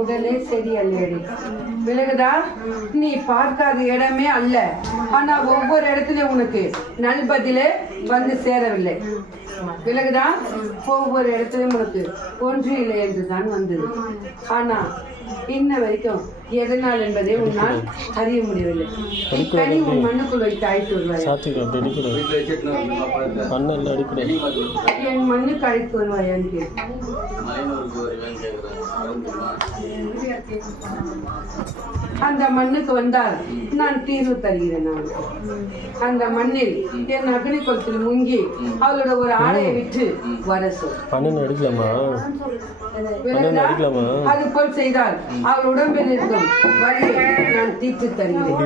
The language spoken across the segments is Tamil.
உடலே சரியல்லடி விலகுதா? நீ பார்க்காத இடமே அல்ல, ஆனா ஒவ்வொரு இடத்துலயும் உனக்கு நல்பதிலே வந்து சேரவில்லை. விலகுதா? ஒவ்வொரு இடத்துலயும் உனக்கு ஒன்று இல்லை என்றுதான் வந்தது. ஆனா இன்ன வரைக்கும் எதனால் என்பதை உன்னால் அறிய முடியவில்லை. தனி உன் மண்ணுக்குள் வைத்து அழைத்து வருவாய். என் மண்ணுக்கு அழைத்து வருவாயான்னு கேட்க அந்த மண்ணுக்கு வந்தால் நான் தீர்வு தருகிறேன். அந்த மண்ணில் என் அக்னி குளத்தில் முங்கி அவளோட ஒரு ஆடையை விட்டு வர சொல். அது போல் செய்தால் அவள் உடம்பில் இருக்கும் வழியை நான் தீர்த்து தருகிறேன்.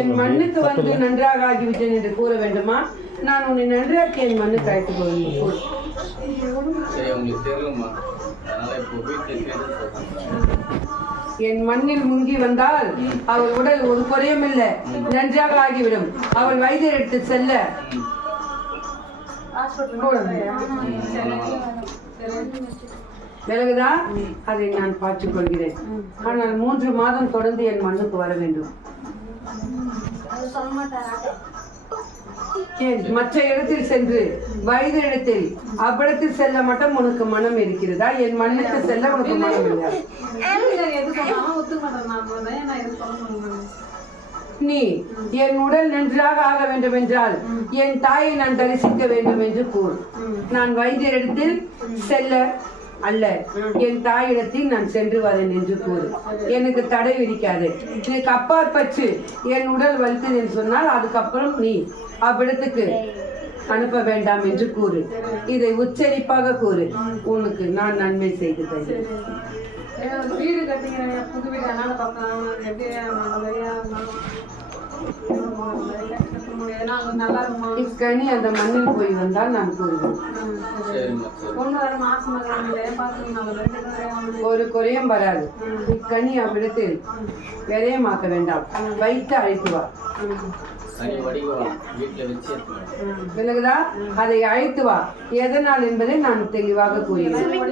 என் மண்ணுக்கு வந்து நன்றாக ஆகிவிட்டேன் என்று கூற வேண்டுமா? நான் உன்னை நன்றாக்கி என் மண்ணுக்கு அழைத்து போவேன். என் மண்ணில் முங்கி வந்தால் அவள் உடல் ஒரு குறையும் இல்லை, நன்றாக ஆகிவிடும். அவள் வைத்தியர் எடுத்து செல்ல விலகுதா? அதை நான் பார்த்துக் கொள்கிறேன். ஆனால் 3 மாதம் தொடர்ந்து என் மண்ணுக்கு வர வேண்டும். மற்ற இடத்தில் சென்று வயது இடத்தில் அவ்விடத்தில் செல்ல மட்டும் உனக்கு மனம் இருக்கிறதா? என் மண்ணுக்கு செல்ல உனக்கு மனம் இல்லையா? நீ என் உடல் நன்றாக ஆக வேண்டும் என்றால் என் தாயை நான் தரிசிக்க வேண்டும் என்று கூறு. நான் வைத்தியரிடத்தில் செல்ல அல்ல, என் தாயிடத்தில் நான் சென்று வரேன் என்று கூறு. எனக்கு தடை விதிக்காது. எனக்கு அப்பாற்பட்டு என் உடல் வலித்தது என்று சொன்னால் அதுக்கப்புறம் நீ அவ்விடத்துக்கு அனுப்ப வேண்டாம் என்று கூறு. இதை உச்சரிப்பாக கூறு. உனக்கு நான் நன்மை செய்து தருகிறேன். வீடு கட்டிக்கிறேன், புது வீடு, அதனால இக்கனி அந்த மண்ணில் போய் வந்தால் நான் கூறுவேன். ஒரு குறையும் வராது. இக்கனி அவ்விடத்தில் விரயமாக்க வேண்டாம், வைத்து அழைத்து வா. விலகுதா? அதை அழைத்து வா. எதனால் என்பதை நான் தெளிவாக கூறுகிறேன்.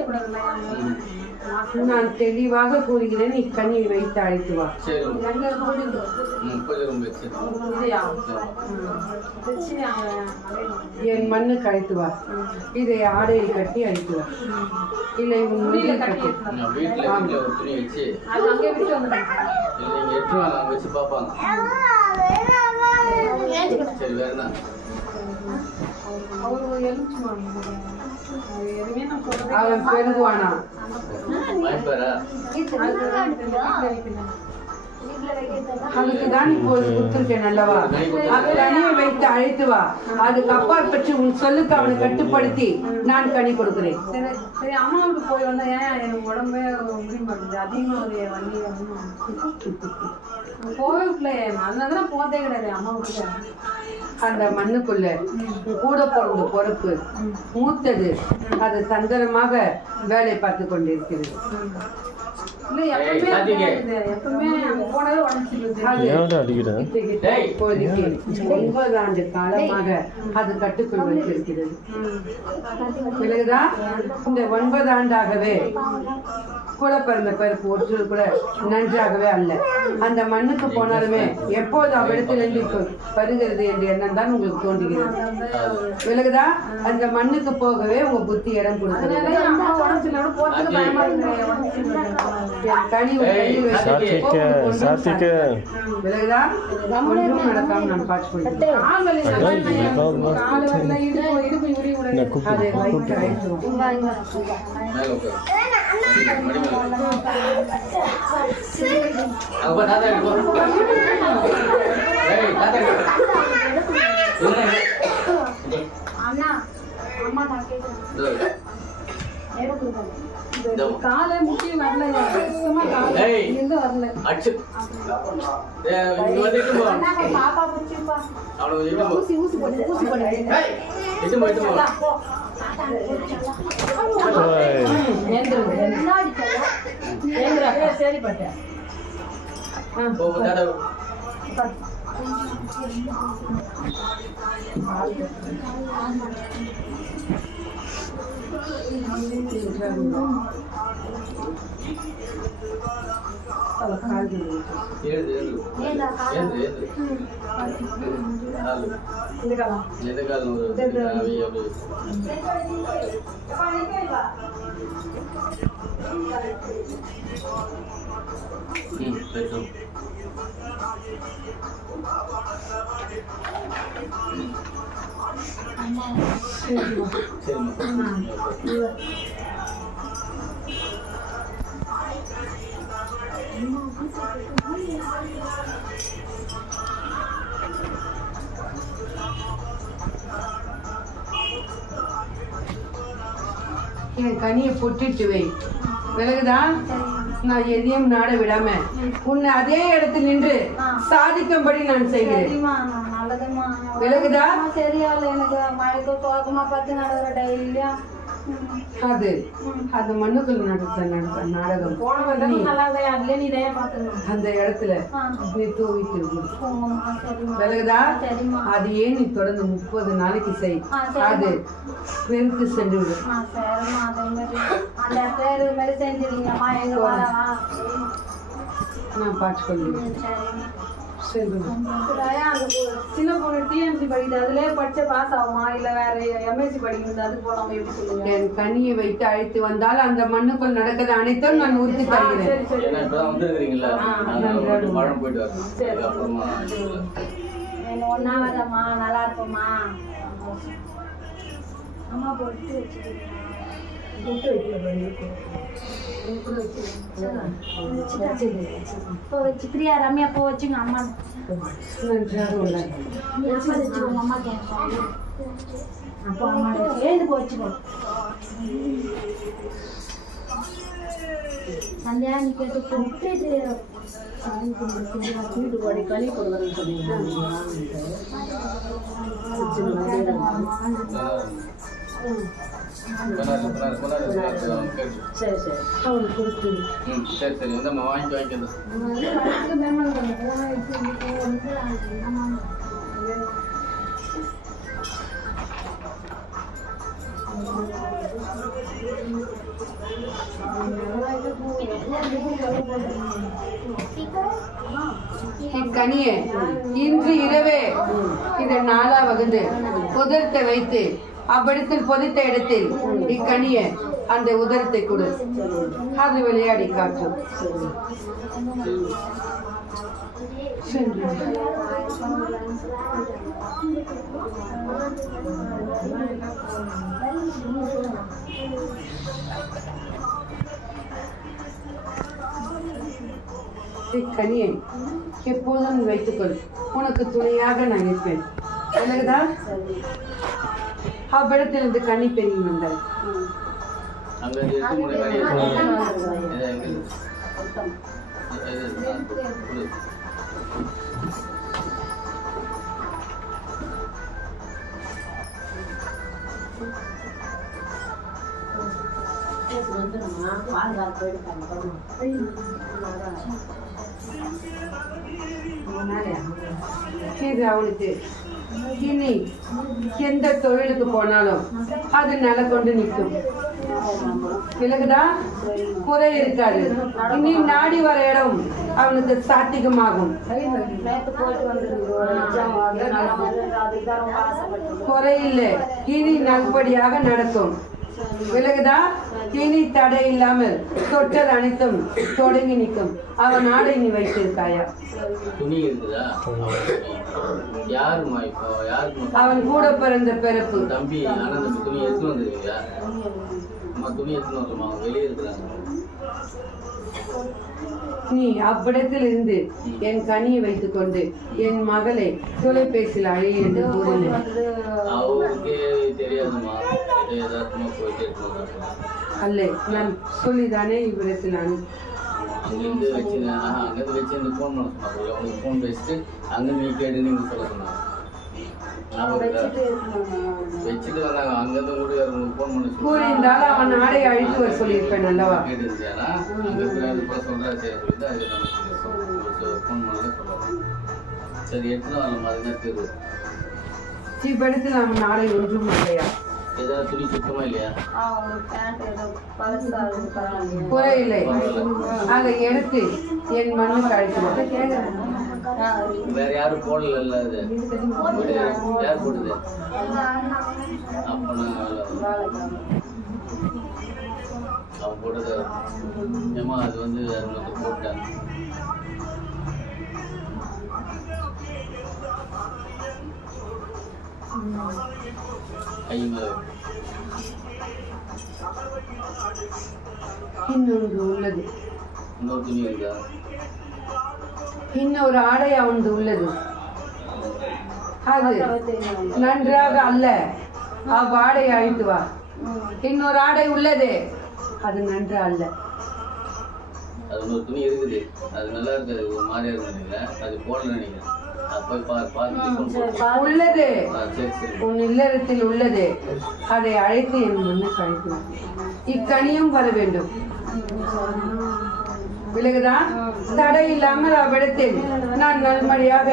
நான் தெளிவாக கூறுகிறேன். இக்கண்ணியை வைத்து அழைத்து வா. என் மண்ணுக்கு அழைத்து வா. இதை ஆடையை கட்டி அழைத்து வா. இல்லை உன் முடியல கட்டி அவன் பெருகுவானா? அதுக்குதான் இப்போது கொடுத்திருக்கேன் அல்லவா? தனியை வைத்து அழைத்து வா. அதுக்கு அப்பாற்பட்டு உன் சொல்லுக்கு அவனை கட்டுப்படுத்தி நான் கனி கொடுக்கிறேன். சரி, அம்மாவுக்கு போய் வந்தா ஏன் எனக்கு உடம்பே முடிய மாட்டேங்குது? அதிகமா ஒரு வண்டி போகல, அதனாலதான் போதே கிடையாது அம்மாவுக்கு. அந்த மண்ணுக்குள்ள கூட பிறந்த பொறுப்பு மூத்தது, அது சந்தனமாக வேலை பார்த்து கொண்டிருக்கிறது. இப்போதைக்கு 9 ஆண்டு காலமாக அது கட்டுக்குள் வைத்திருக்கிறது. பிறகுதான் இந்த 9 ஆண்டாகவே கூட பிறந்த பிறப்பு ஒன்று கூட நன்றாகவே அல்ல. அந்த மண்ணுக்கு போனாலுமே எப்போது அவ்விடத்திலிருந்து வருகிறது என்ற எண்ணம் தான் உங்களுக்கு தோன்றுகிறது. விலகுதா? அந்த மண்ணுக்கு போகவே உங்க புத்தி இடம் கொடுக்கிறது. விலகுதா? ஒன்றும் நடக்காம நான் பார்த்து கொள்கிறேன். அதை வைத்து அழைத்து காலை முட்டி வரல, எங்க வரல. பாப்பா பிடிச்சிப்பா, ஊசி ஊசி போட்டு ஊசி போட்டு சரிப்பட்டேன் என் கனியை பொட்டிட்டு வை. விலகுதா? நான் எதையும் நாட விடாம உன்னை அதே இடத்தில் நின்று சாதிக்கும்படி நான் செய்கிறேன். விலகுதா? சரியால எனக்கு மழைக்கு தோக்கமா பார்த்து நடக்கிற டெய்லியா அது அது மண்ணுக்குள்ள நடத்த நாடகம். அந்த இடத்துல நீ தூவிட்டு விலகுதா? அது ஏன் நீ தொடர்ந்து 30 நாளைக்கு செய். அது வெறுத்து சென்று விடும். நான் பார்த்துக்கொள்கிறேன். சின்ன பொண்ணு டிஎம்சி படிக்குது, அதுலயே படிச்ச பாஸ் ஆகுமா இல்ல வேற எம்எஸ்சி படிக்கிறது அது போடாம எப்படி சொல்லுங்க? என் கனியை வைத்து அழைத்து வந்தால் அந்த மண்ணுக்குள் நடக்கிறது அனைத்தும் நான் உறுதி தருகிறேன். ஒன்னாவதம்மா நல்லா இருப்போம்மா. அம்மா போட்டு வச்சுக்கிறியா ரம்யா? போ வச்சுங்க அம்மா. அம்மா கேட்போம். அப்போ அம்மா எழுந்து போ வச்சுக்கோ. சந்தியா நீ கேட்டு வீட்டுக்கு களி கொடுக்குறேன்னு சொன்னீங்க. சரி சரி அவனுக்கு கொடுத்து சரி சரி வந்து நம்ம வாங்கிக்கலாம். கனியே இன்று இரவே இதை 4ஆ வகுந்து உதரத்தை வைத்து அவ்விடத்தில் பொதித்த இடத்தில் இக்கனிய அந்த உதரத்தை கொடு. அது விளையாடி காட்டும். இக்கனியை எப்போதும் வைத்துக்கொள். உனக்கு துணையாக நான் இருப்பேன். விலகுதா? அவ்விடத்திலிருந்து கனி பெருகி வந்தார். இது அவனுக்கு இனி எந்த தொழிலுக்கு போனாலும் அது நில கொண்டு நிற்கும். விலகுதா? குறை இருக்காது. இனி நாடி வர இடம் அவனுக்கு சாத்திகமாகும். குறை இல்லை. இனி நல்படியாக நடக்கும். விலகுதா? இனி தடை இல்லாமல் தொட்டல் அனைத்தும் தொடங்கி நிற்கும். அவன் நாடை நீ வைத்திருக்காயா? துணி இருக்குதா? யாருமா இப்போ? யாருக்கு? அவன் கூட பிறந்த பிறப்பு தம்பி. ஆனா அந்த துணி எடுத்து வந்துருக்கீங்களா? அம்மா துணி எடுத்து வரணுமா? வெளியே இருக்கிறாங்க. நீ அவ்விடத்தில் இருந்து என் கனியை வைத்துக் கொண்டு என் மகளை தொலைபேசியில் அழை என்று கூறினேன். அவருக்கே தெரியாதுமா. யதார்த்தமா போயிட்டு அல்ல, நான் சொல்லிதானே இவ்விடத்தில் நான் அங்கேருந்து வச்சு அங்கேருந்து வச்சு இந்த ஃபோன் பண்ண சொன்னாங்க. உங்களுக்கு ஃபோன் பேசிட்டு அங்கே நீ கேட்டு நீங்கள் சொல்ல சொன்னாங்க. ஞாபகம் இருக்கா? வச்சுட்டு இருக்கணும். வச்சுட்டு வந்தாங்க அங்கேருந்து வீட்டுக்காரங்களுக்கு ஃபோன் பண்ணி கூறியிருந்தாலும் அவன் ஆடை அழித்து வர சொல்லியிருப்பேன் அல்லவா. கேட்டுருந்தியானா அங்கே இருக்கிறது கூட சொல்கிறா சரி சொல்லிட்டு அதுக்கு நம்ம ஃபோன் பண்ணல சொல்லுவாங்க. சரி எடுத்துன்னு வரலாம் அதுதான் தீர்வு. இவ்விடத்தில் அவன் ஆடை ஒன்றும் இல்லையா? ஏதாவது துணி சுத்தமா இல்லையா? ஒரு பேண்ட் ஏதோ பழசா இருக்கு பரவாயில்லையா? குறையில்லை. அதை எடுத்து என் மண்ணுக்கு அழைத்து வேற யாரும் போடல அது யார் போடுது? அப்ப அவன் போட்டது ஏமா அது வந்து அவங்களுக்கு போட்டாங்க. கைங்க இன்னொன்று உள்ளது. இன்னொரு துணி இருக்கா? இன்னொரு ஆடை அவனது உள்ளது. அது நன்றாக அல்ல. அவ்வாடை அழைத்து வா. இன்னொரு ஆடை உள்ளது. அது நன்றா அல்ல. அது இன்னொரு துணி இருக்குது. அது நல்லா இருக்குது. ஒரு மாதிரியா இருக்கு நினைக்கிறேன். அது போடல நினைக்கிறேன். அது போய் பார்த்து உள்ளது. சரி சரி உன் இல்லறத்தில் உள்ளது. அதை அழைத்து என் மண்ணுக்கு அழைத்து வா. இக்கனியும் வர வேண்டும். விலகுதா? தடை இல்லாமல் அவ்விடத்தில் நான் நல்மடியாக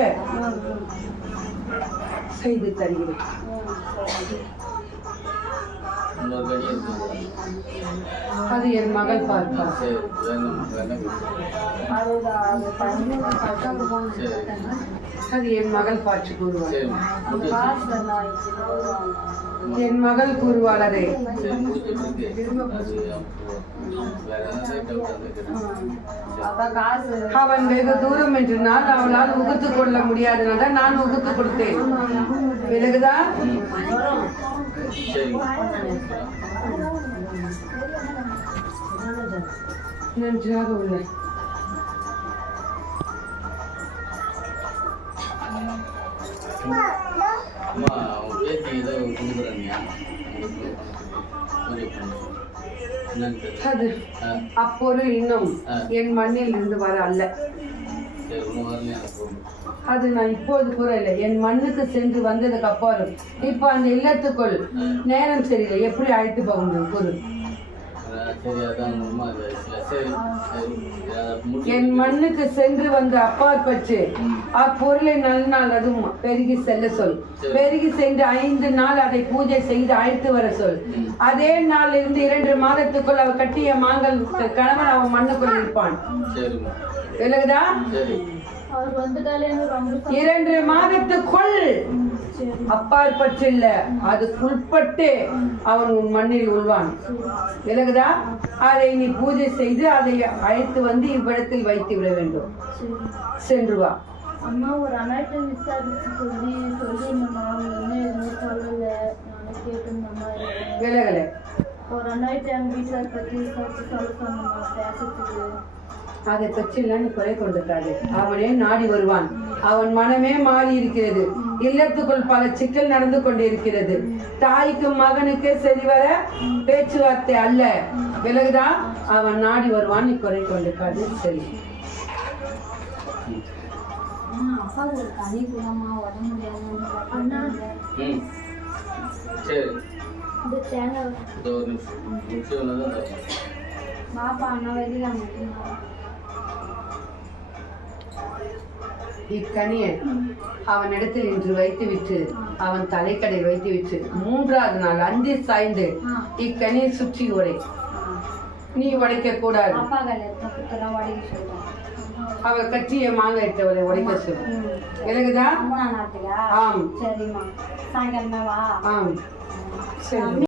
செய்து தருகிறேன். இன்னொரு கனி இருக்குது. அது என் மகள் பார்ப்பார். சரி வேணும் வேணும் சரி அது என் மகள் பார்த்து கூறுவாள். சரி என் மகள் கூறுவாள் அதை. சரி முடிச்சுட்டு அது வேற ஏதாவது டவுட் வந்துருக்கேன். அதான் காசு அவன் வெகு தூரம் என்று நான் அவளால் உகுத்து கொள்ள முடியாதனால நான் உகுத்து கொடுத்தேன். விலகுதா? சரி நன்றாக உள்ள அம்மா அவங்க பேத்தி ஏதோ கொடுக்குறாங்க என்னன்னு தெரியல. அது அப்பொருள் இன்னும் என் மண்ணில் இருந்து வர அல்ல. சரி ஒன்றும் வரலையா? அது நான் இப்போது கூறல. என் மண்ணுக்கு சென்று வந்ததுக்கு அப்புறம் இப்ப அந்த இல்லத்துக்குள் நேரம் சரியில்லை. எப்படி அழைத்து போக முடியும் கூறு? சரி அதான் அம்மா சரி என் மண்ணுக்கு சென்று வந்த அப்பாற்பட்டு அப்பொருளை நல்ல நாள் அதுவும் பெருகி செல்ல சொல். பெருகி சென்று 5 நாள் அதை பூஜை செய்து அழைத்து வர சொல். அதே நாள் இருந்து 2 மாதத்துக்குள் அவ கட்டிய மாங்கல் கணவன் அவன் மண்ணுக்குள் இருப்பான். விலகுதா? அவர் வந்துட்டாலே ரொம்ப 2 மாதத்துக்குள் அப்பாற்பட்டு இல்ல அதுக்குள்பட்டு அவன் உன் மண்ணில் உள்வான். விலகுதா? அதை நீ பூஜை செய்து அதை அழைத்து வந்து இவ்விடத்தில் வைத்து விட வேண்டும். சென்று வா. அம்மா ஒரு அண்ணாட்ட விசாரிச்சு சொல்லிருந்தம்மா. எதுவுமே சொல்லல. நானே கேட்டிருந்தம்மா. விலகலை. ஒரு அண்ணாட்ட எங்க வீட்டில் பற்றி விசாரிச்சு சொல்ல சொன்னம்மா பேசுறதுக்கு. அதை பற்றி நீ குறை கொண்டிருக்காது. அவனே நாடி வருவான். அவன் மனமே மாறி இருக்கிறது. இல்லத்துக்குள் பல சிக்கல் நடந்து கொண்டிருக்கிறது. தாய்க்கு மகனுக்கு சரிவர பேச்சுவார்த்தை அல்ல. விலகுதா? அவன் நாடி வருவான். நீ குறை கொண்டிருக்காது. சரி அப்பா ஒரு கனி குணமா உடம்பு முடியாது. சரி இந்த தேங்காய் பாப்பா அண்ணா வெளியில இக்கனியை அவனிடத்தில் இன்று வைத்துவிட்டு அவன் தலைக்கடை வைத்துவிட்டு 3ஆவது நாள் அந்தி சாய்ந்து இக்கனியை சுற்றி உடை. நீ உடைக்க கூடாது. அவள் கட்டிய மாங்காய் இட்டவளை உடைக்க சொல். விலகுதா? ஆம். சரிம்மா சாயங்காலமே வா. ஆம் சரி.